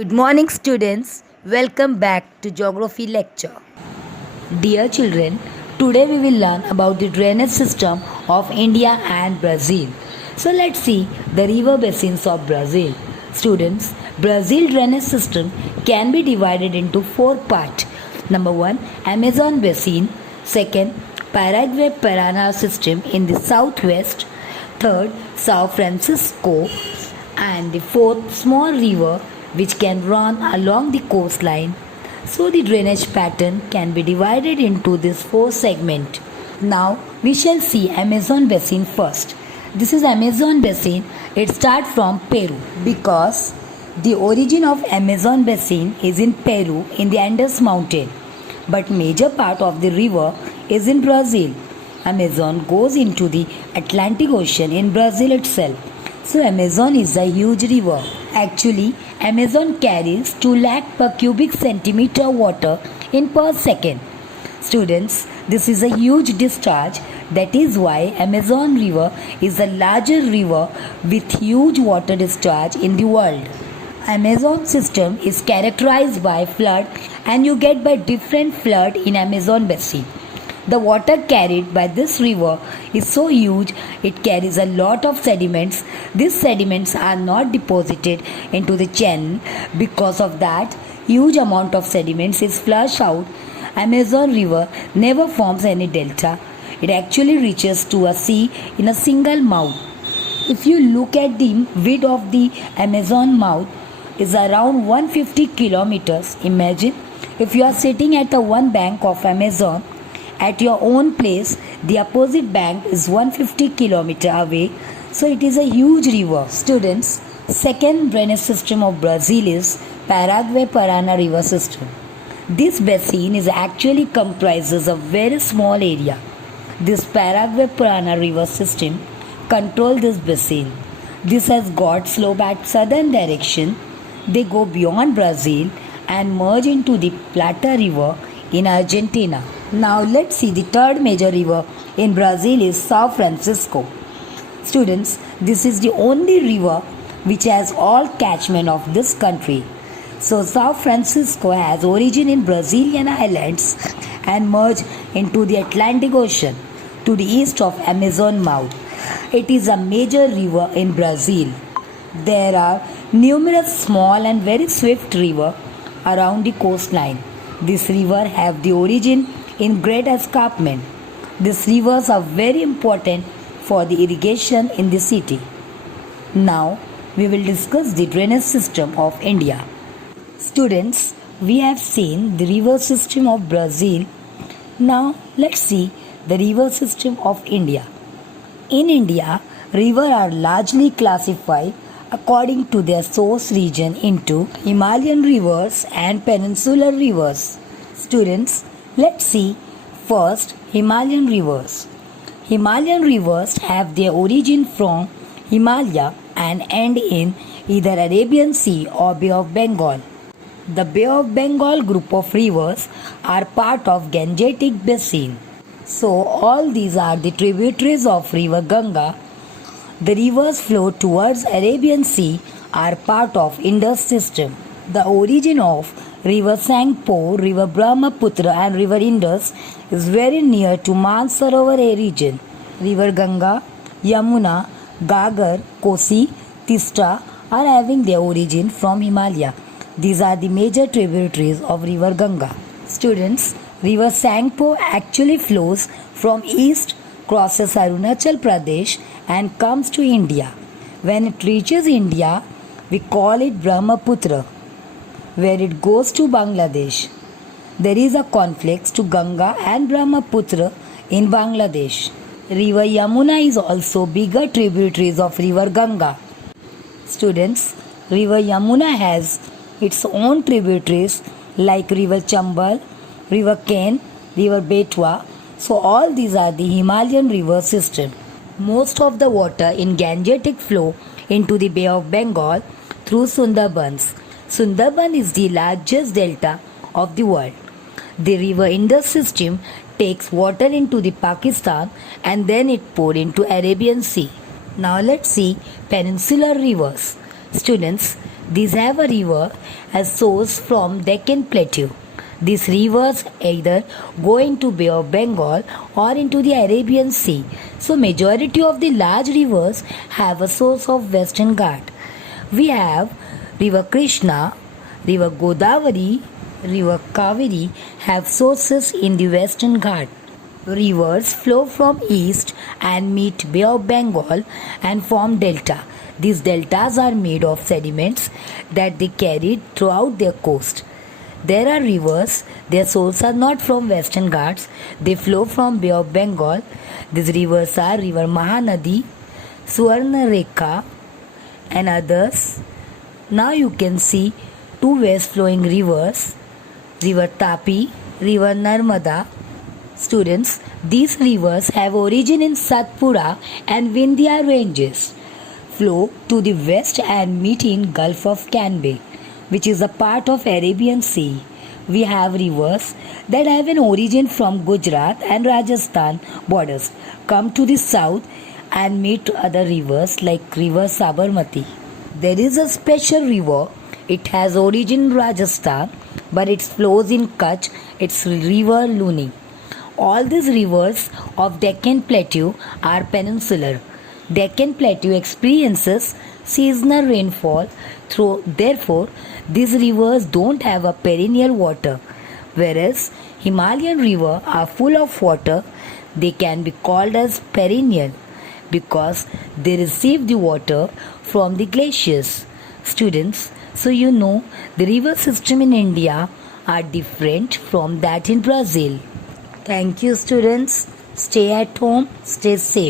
Good morning, students. Welcome back to Geography lecture. Dear children, today we will learn about the drainage system of India and Brazil. So let's see the river basins of Brazil. Students, Brazil drainage system can be divided into four parts. Number 1, Amazon basin. Second, Paraguay-Paraná system in the southwest. Third, São Francisco. And the fourth, small river which can run along the coastline. So the drainage pattern can be divided into these four segments. Now we shall see Amazon basin first. This is Amazon basin. It starts from Peru because the origin of Amazon basin is in Peru in the Andes mountain, but major part of the river is in Brazil. Amazon goes into the Atlantic Ocean in Brazil itself. So Amazon is a huge river. Actually, Amazon carries 2 lakh per cubic centimeter water in per second. Students, this is a huge discharge. That is why Amazon river is the largest river with huge water discharge in the world. Amazon system is characterized by flood, and you get by different flood in Amazon basin. The water carried by this river is so huge, it carries a lot of sediments. These sediments are not deposited into the channel. Because of that, huge amount of sediments is flushed out. Amazon river never forms any delta. It actually reaches to a sea in a single mouth. If you look at the width of the Amazon mouth is around 150 kilometers. Imagine if you are sitting at the one bank of Amazon. At your own place, the opposite bank is 150 km away, so it is a huge river. Students, second drainage system of Brazil is Paraguay-Paraná river system. This basin is actually comprises a very small area. This Paraguay-Paraná river system controls this basin. This has got slope at southern direction. They go beyond Brazil and merge into the Plata river in Argentina. Now let's see the third major river in Brazil is São Francisco. Students, this is the only river which has all catchment of this country. So São Francisco has origin in Brazilian islands and merge into the Atlantic Ocean to the east of Amazon mouth. It is a major river in Brazil. There are numerous small and very swift rivers around the coastline. This river have the origin in Great Escarpment. These rivers are very important for the irrigation in the city. Now we will discuss the drainage system of India. Students, we have seen the river system of Brazil. Now let's see the river system of India. In India, rivers are largely classified according to their source region into Himalayan rivers and peninsular rivers. Students, let's see first Himalayan rivers. Himalayan rivers have their origin from Himalaya and end in either Arabian Sea or Bay of Bengal. The Bay of Bengal group of rivers are part of Gangetic Basin. So all these are the tributaries of river Ganga. The rivers flow towards Arabian Sea are part of Indus system. The origin of river Sangpo, river Brahmaputra and river Indus is very near to Mansarovar region. River Ganga, Yamuna, Gagar, Kosi, Tista are having their origin from Himalaya. These are the major tributaries of river Ganga. Students, river Sangpo actually flows from east, crosses Arunachal Pradesh and comes to India. When it reaches India, we call it Brahmaputra, where it goes to Bangladesh. There is a conflict to Ganga and Brahmaputra in Bangladesh. River Yamuna is also bigger tributaries of river Ganga. Students, river Yamuna has its own tributaries like river Chambal, river Ken, river Betwa. So all these are the Himalayan river system. Most of the water in Gangetic flow into the Bay of Bengal through Sundarbans. Sundarban is the largest delta of the world. The river Indus system takes water into the Pakistan and then it poured into Arabian Sea. Now let's see peninsular rivers. Students, These have a river as source from Deccan Plateau. These rivers either go into Bay of Bengal or into the Arabian Sea. So majority of the large rivers have a source of Western Ghat. We have River Krishna, River Godavari, River Kaveri have sources in the Western Ghat. Rivers flow from east and meet Bay of Bengal and form delta. These deltas are made of sediments that they carried throughout their coast. There are rivers, their sources are not from Western Ghats, they flow from Bay of Bengal. These rivers are River Mahanadi, Suvarnarekha and others. Now you can see two west flowing rivers, River Tapi, River Narmada. Students, these rivers have origin in Satpura and Vindhya ranges, flow to the west and meet in Gulf of Canbe, which is a part of Arabian Sea. We have rivers that have an origin from Gujarat and Rajasthan borders, come to the south and meet other rivers like River Sabarmati. There is a special river. It has origin in Rajasthan, but it flows in Kutch. It's River Luni. All these rivers of Deccan Plateau are peninsular. Deccan Plateau experiences seasonal rainfall, therefore, these rivers don't have a perennial water, whereas Himalayan rivers are full of water. They can be called as perennial because they receive the water from the glaciers. Students, so you know the river system in India are different from that in Brazil. Thank you, students. Stay at home, stay safe.